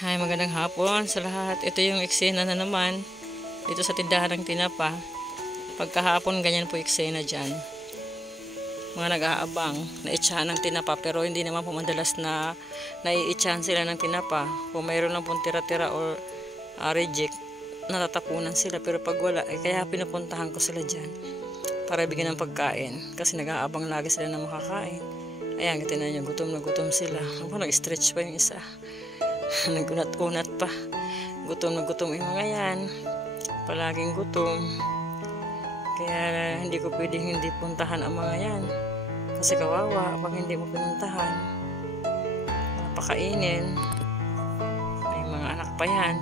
Hi, magandang hapon sa lahat. Ito yung eksena na naman dito sa tindahan ng tinapa. Pagkahapon, ganyan po eksena dyan. Mga nag-aabang, naitsahan ng tinapa, pero hindi naman po madalas na naiitsahan sila ng tinapa. Kung mayroon lang pong tira-tira or reject, natatapunan sila. Pero pag wala, kaya pinupuntahan ko sila dyan para bigyan ng pagkain. Kasi nag-aabang lagi sila na makakain. Ayan, tinan nyo, gutom na gutom sila. Ako, nag-stretch pa yung isa. Nagunat-unat pa. Gutom na gutom yung mga yan. Palaging gutom. Kaya hindi ko pwedeng hindi puntahan ang mga yan. Kasi kawawa pag hindi mo pinuntahan. Napakainin. May mga anak pa yan.